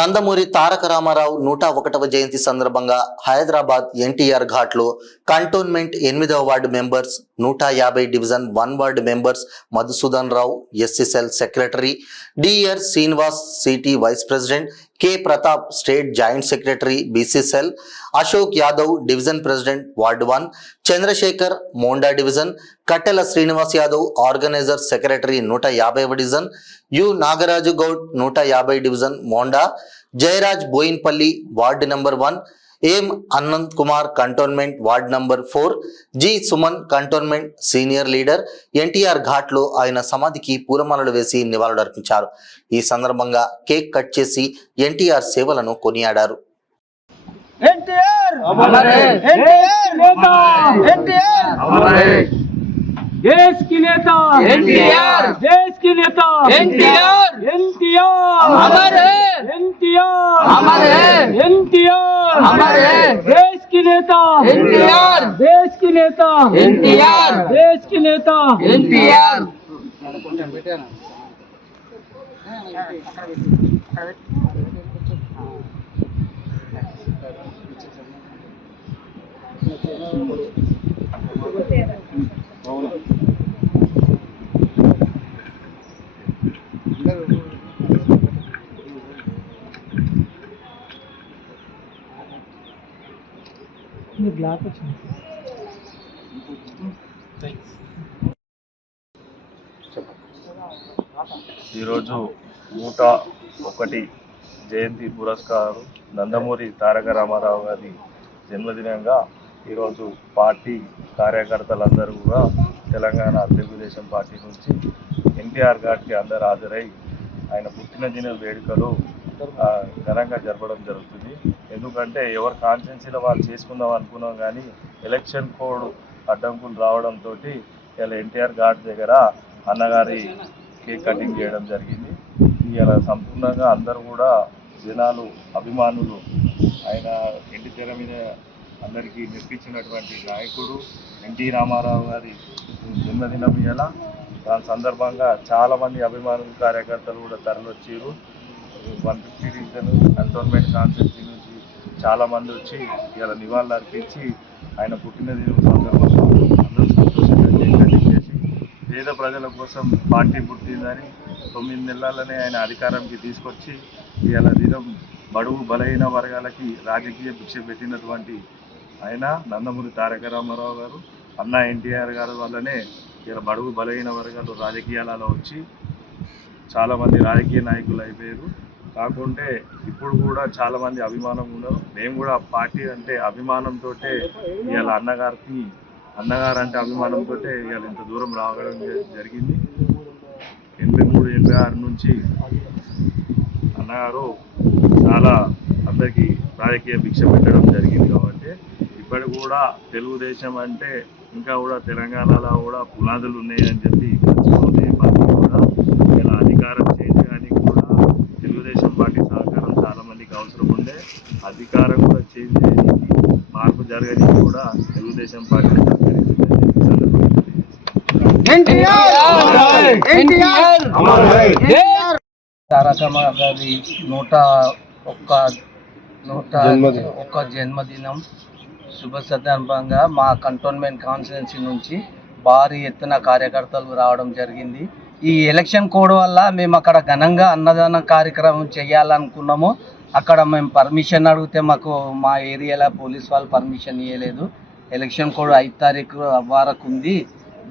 నందమూరి తారక రామారావు 101వ జయంతి సందర్భంగా హైదరాబాద్ ఎన్టీఆర్ ఘాట్లో కంటోన్మెంట్ 8వ ward members 150 division 1 ward members Madhusudan Rao SSL secretary, DR Srinivas city vice president, K Pratap state joint secretary BC cell, Ashok Yadav division president ward 1, Chandrashekar Monda division, Kattela Srinivas Yadav organiser secretary 150వ division, U Nagaraju Goud 150 division Monda, Jayaraj Bowenpally ward number 1, M Anant Kumar cantonment ward number 4, G Suman cantonment senior leader NTR ఘాట్లో ఆయన సమాధికి పూలమాలలు వేసి నివాళులర్పించారు. ఈ సందర్భంగా cake cut చేసి ఎన్టీఆర్ సేవలను కొనియాడారు. देश की नेता एनटीआर, देश की नेता एनटीआर, एनटीआर अमर है, एनटीआर अमर है, एनटीआर अमर है, देश की नेता एनटीआर, देश की नेता एनटीआर, देश की नेता एनटीआर। ఈరోజు 101 జయంతి పురస్కారం నందమూరి తారక రామారావు గారి జన్మదినంగా ఈరోజు పార్టీ కార్యకర్తలందరూ కూడా తెలంగాణ తెలుగుదేశం పార్టీ నుంచి ఎన్టీఆర్ ఘాట్కి అందరూ హాజరై ఆయన పుట్టినదిన వేడుకలు ఘనంగా జరపడం జరుగుతుంది. ఎందుకంటే ఎవరు కాన్స్టిట్యున్సీలో వాళ్ళు చేసుకుందాం అనుకున్నాం, కానీ ఎలక్షన్ కోడ్ అడ్డంకులు రావడంతో ఇలా ఎన్టీఆర్ ఘాట్ దగ్గర అన్నగారి కేక్ కటింగ్ చేయడం జరిగింది. ఇలా సంపూర్ణంగా అందరూ కూడా జనాలు, అభిమానులు, ఆయన ఇంటి తెర మీద అందరికీ మెప్పించినటువంటి నాయకుడు ఎన్టీ రామారావు గారి జన్మదినం ఇలా. దాని సందర్భంగా చాలామంది అభిమానులు, కార్యకర్తలు కూడా తరలివచ్చారు. 150 డివిజన్ కంటోన్మెంట్ కాన్స్టిట్యున్సీ నుంచి చాలామంది వచ్చి ఇలా నివాళులు అర్పించి ఆయన పుట్టినదినం సందర్భంగా అందరూ సంతోషంగా కేక్ కటింగ్ చేసి పేద ప్రజల కోసం పార్టీ పుట్టిందని 9 నెలలనే ఆయన అధికారంకి తీసుకొచ్చి ఇలా దినం బడుగు బలహీన వర్గాలకి రాజకీయ భిక్ష పెట్టినటువంటి ఆయన నందమూరి తారక రామారావు గారు, అన్న ఎన్టీఆర్ గారు వల్లనే ఇలా బడుగు బలహీన వర్గాలు రాజకీయాలలో వచ్చి చాలామంది రాజకీయ నాయకులు అయిపోయారు. కాకుంటే ఇప్పుడు కూడా చాలామంది అభిమానం ఉన్నారు. మేము కూడా పార్టీ అంటే అభిమానంతో ఇలా అన్నగారు అంటే అభిమానంతో ఇవాళ ఇంత దూరం రావడం జరిగింది. 83, 86 నుంచి అన్నగారు చాలా అందరికీ రాజకీయ భిక్ష పెట్టడం జరిగింది. కాబట్టి ఇప్పటి కూడా తెలుగుదేశం అంటే ఇంకా కూడా తెలంగాణలో కూడా పునాదులు ఉన్నాయని చెప్పి పార్టీ కూడా ఇలా అధికారం చేయడానికి కూడా తెలుగుదేశం పార్టీ సహకారం చాలామందికి అవసరం ఉండే, అధికారం కూడా చేంజ్ చేయడానికి, మార్పు జరగడానికి కూడా తెలుగుదేశం పార్టీ తారక గారి 101 జన్మదినం శుభ సందర్భంగా మా కంటోన్మెంట్ కాన్స్టిట్యున్సీ నుంచి భారీ ఎత్తున కార్యకర్తలు రావడం జరిగింది. ఈ ఎలక్షన్ కోడ్ వల్ల మేము అక్కడ ఘనంగా అన్నదాన కార్యక్రమం చేయాలనుకున్నాము. అక్కడ మేము పర్మిషన్ అడిగితే మాకు మా ఏరియాలో పోలీస్ వాళ్ళు పర్మిషన్ ఇవ్వలేదు. ఎలక్షన్ కోడ్ 5 తారీఖు వరకు ఉంది,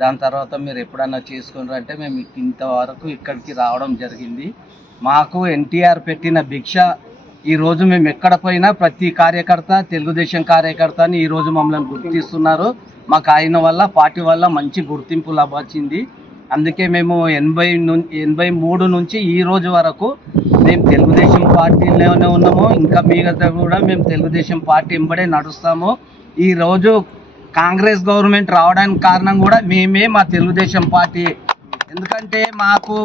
దాని తర్వాత మీరు ఎప్పుడన్నా చేసుకున్నారు అంటే మేము ఇంతవరకు ఇక్కడికి రావడం జరిగింది. మాకు ఎన్టీఆర్ పెట్టిన భిక్ష ఈరోజు మేము ఎక్కడ పోయినా ప్రతి కార్యకర్త, తెలుగుదేశం కార్యకర్త అని ఈరోజు మమ్మల్ని గుర్తిస్తున్నారు. మాకు ఆయన వల్ల, పార్టీ వల్ల మంచి గుర్తింపు లభించింది. అందుకే మేము 83 నుంచి ఈ రోజు వరకు మేము తెలుగుదేశం పార్టీలోనే ఉన్నాము. ఇంకా మిగతా కూడా మేము తెలుగుదేశం పార్టీ వెంబడే నడుస్తాము. ఈరోజు కాంగ్రెస్ గవర్నమెంట్ రావడానికి కారణం కూడా మేమే, మా తెలుగుదేశం పార్టీ. ఎందుకంటే మాకు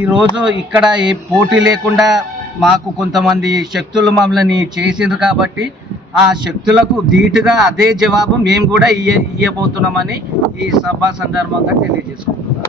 ఈరోజు ఇక్కడ ఏ పోటీ లేకుండా మాకు కొంతమంది శక్తులు మమ్మల్ని చేసిండ్రు కాబట్టి ఆ శక్తులకు ధీటుగా అదే జవాబు మేము కూడా ఇవ్వబోతున్నామని ఈ సభ సందర్భంగా తెలియజేసుకుంటున్నాం.